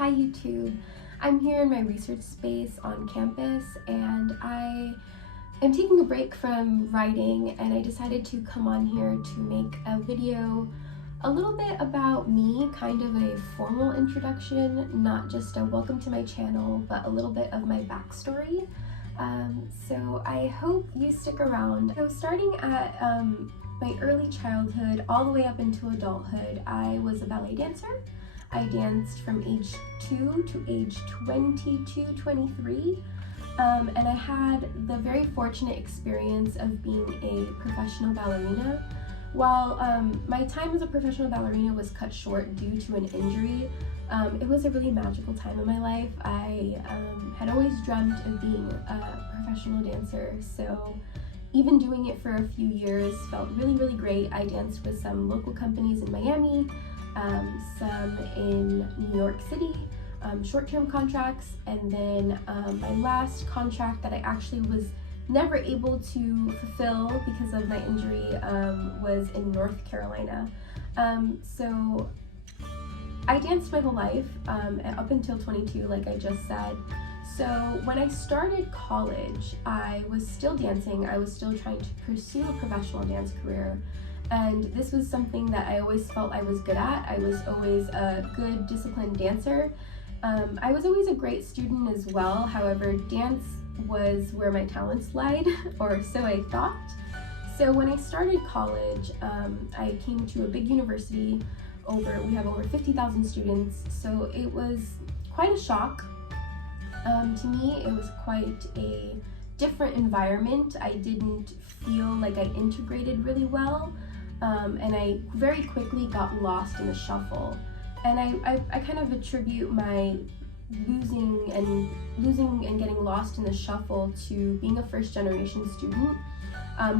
Hi YouTube. I'm here in my research space on campus and I am taking a break from writing, and I decided to come on here to make a video a little bit about me, kind of a formal introduction, not just a welcome to my channel, but a little bit of my backstory. So I hope you stick around. So starting at my early childhood all the way up into adulthood, I was a ballet dancer. I danced from age 2 to age 22, 23, and I had the very fortunate experience of being a professional ballerina. While my time as a professional ballerina was cut short due to an injury, it was a really magical time in my life. I had always dreamt of being a professional dancer, so even doing it for a few years felt really great. I danced with some local companies in Miami, some in New York City, short-term contracts, and then my last contract that I actually was never able to fulfill because of my injury was in North Carolina. So I danced my whole life up until 22, like I just said. So when I started college, I was still dancing. I was still trying to pursue a professional dance career. And this was something that I always felt I was good at. I was always a good, disciplined dancer. I was always a great student as well. However, dance was where my talents lied, or so I thought. So when I started college, I came to a big university. We have over 50,000 students, so it was quite a shock. To me, it was quite a different environment. I didn't feel like I integrated really well, and I very quickly got lost in the shuffle. And I kind of attribute my losing and getting lost in the shuffle to being a first-generation student.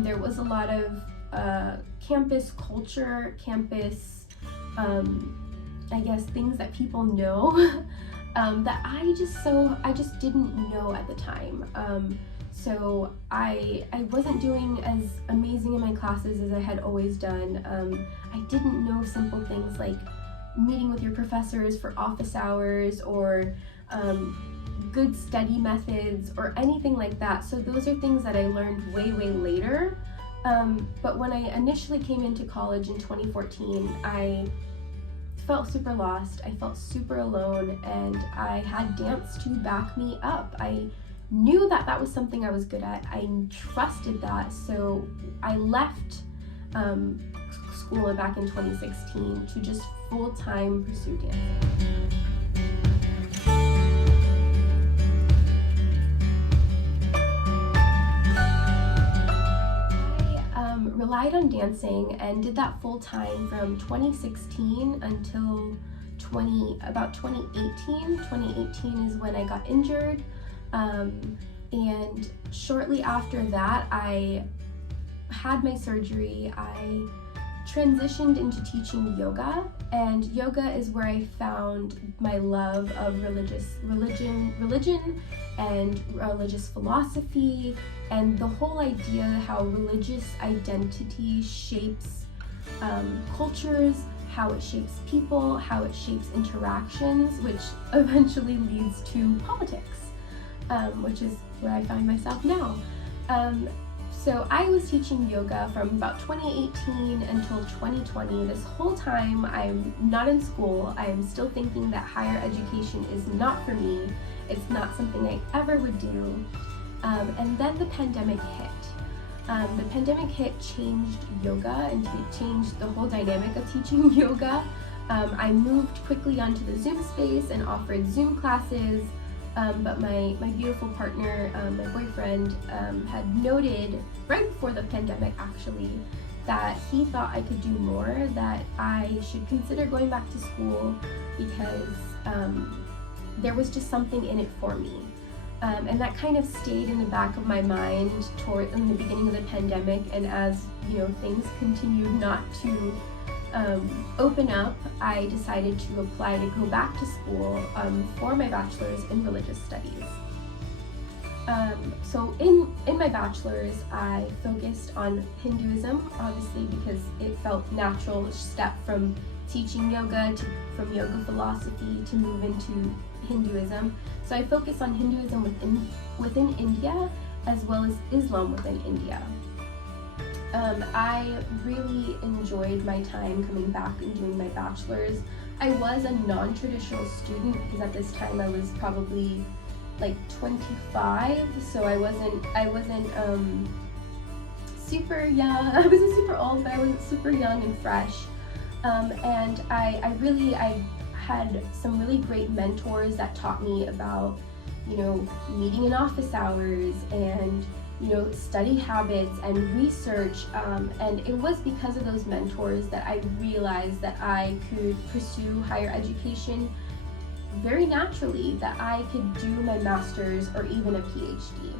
There was a lot of campus culture, campus, I guess, things that people know that I just didn't know at the time. So I wasn't doing as amazing in my classes as I had always done. I didn't know simple things like meeting with your professors for office hours, or good study methods, or anything like that. So those are things that I learned way later. But when I initially came into college in 2014, I felt super lost, I felt super alone, and I had dance to back me up. I knew that that was something I was good at. I trusted that, so I left school back in 2016 to just full-time pursue dancing. Relied on dancing and did that full-time from 2016 until about 2018. 2018 is when I got injured, and shortly after that I had my surgery. I transitioned into teaching yoga, and yoga is where I found my love of religion and religious philosophy, and the whole idea how religious identity shapes cultures, how it shapes people, how it shapes interactions, which eventually leads to politics, which is where I find myself now. So I was teaching yoga from about 2018 until 2020. This whole time I'm not in school. I'm still thinking that higher education is not for me. It's not something I ever would do. And then the pandemic hit. The pandemic hit changed yoga, and it changed the whole dynamic of teaching yoga. I moved quickly onto the Zoom space and offered Zoom classes. But my beautiful partner, my boyfriend, had noted right before the pandemic actually that he thought I could do more, that I should consider going back to school because there was just something in it for me. And that kind of stayed in the back of my mind in the beginning of the pandemic, and as things continued not to open up, I decided to apply to go back to school for my bachelor's in religious studies. So in my bachelor's, I focused on Hinduism, obviously because it felt natural step from teaching yoga from yoga philosophy to move into Hinduism. So I focus on Hinduism within India as well as Islam within India. I really enjoyed my time coming back and doing my bachelor's. I was a non-traditional student because at this time I was probably like 25, so I wasn't super young. I wasn't super old, but I wasn't super young and fresh. And I had some really great mentors that taught me about, meeting in office hours and, study habits and research. And it was because of those mentors that I realized that I could pursue higher education very naturally, that I could do my master's or even a PhD.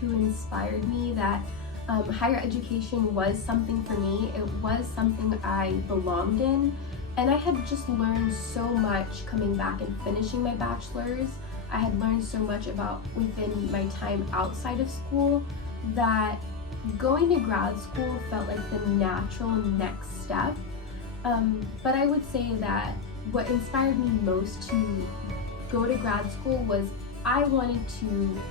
Who inspired me that higher education was something for me. It was something I belonged in, and I had just learned so much coming back and finishing my bachelor's. I had learned so much about within my time outside of school that going to grad school felt like the natural next step. But I would say that what inspired me most to go to grad school was I wanted to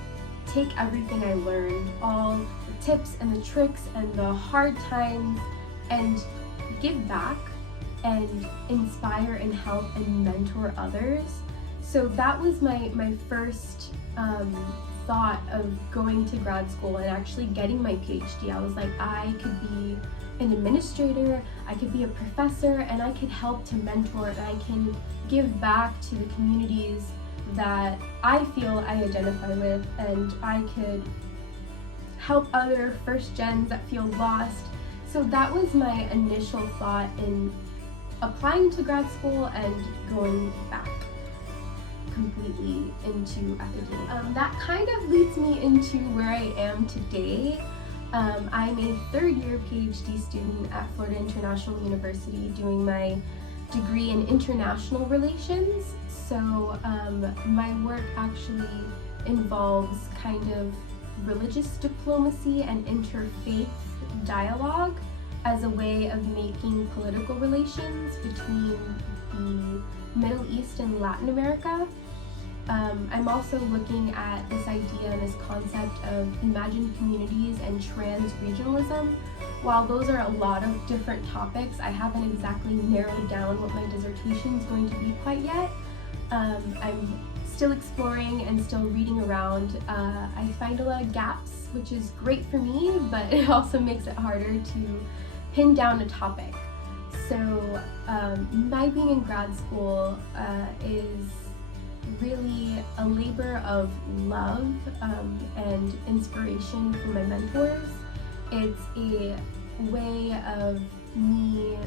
take everything I learned, all the tips and the tricks and the hard times, and give back and inspire and help and mentor others. So that was my first thought of going to grad school and actually getting my PhD. I was like, I could be an administrator, I could be a professor, and I could help to mentor, and I can give back to the communities that I feel I identify with, and I could help other first gens that feel lost. So that was my initial thought in applying to grad school and going back completely into academia. That kind of leads me into where I am today. I'm a third-year PhD student at Florida International University doing my degree in international relations. So my work actually involves kind of religious diplomacy and interfaith dialogue as a way of making political relations between the Middle East and Latin America. I'm also looking at this idea and this concept of imagined communities and trans-regionalism. While those are a lot of different topics, I haven't exactly narrowed down what my dissertation is going to be quite yet. I'm still exploring and still reading around. I find a lot of gaps, which is great for me, but it also makes it harder to pin down a topic. So my being in grad school is really a labor of love and inspiration from my mentors. It's a way of me,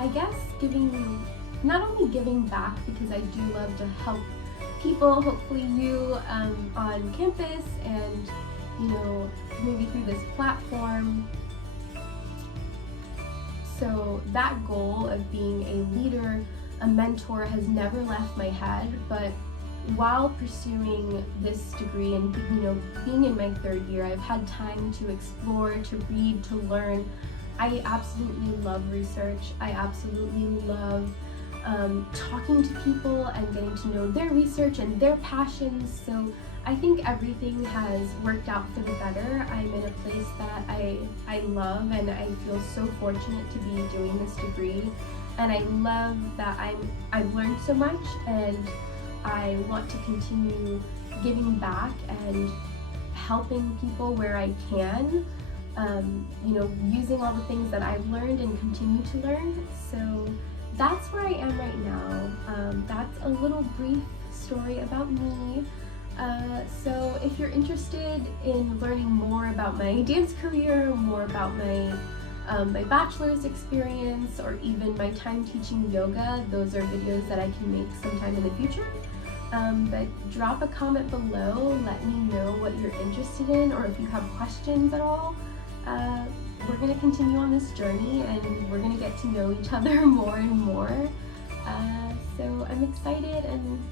I guess, not only giving back, because I do love to help people, hopefully you, on campus and, maybe through this platform. So that goal of being a leader, a mentor, has never left my head, but while pursuing this degree and being in my third year, I've had time to explore, to read, to learn. I absolutely love research. I absolutely love talking to people and getting to know their research and their passions. So I think everything has worked out for the better. I'm in a place that I love, and I feel so fortunate to be doing this degree. And I love that I've learned so much, and I want to continue giving back and helping people where I can, using all the things that I've learned and continue to learn. So that's where I am right now. That's a little brief story about me. So if you're interested in learning more about my dance career, more about my bachelor's experience, or even my time teaching yoga, those are videos that I can make sometime in the future. But drop a comment below, let me know what you're interested in, or if you have questions at all. we're going to continue on this journey and we're going to get to know each other more and more. So I'm excited and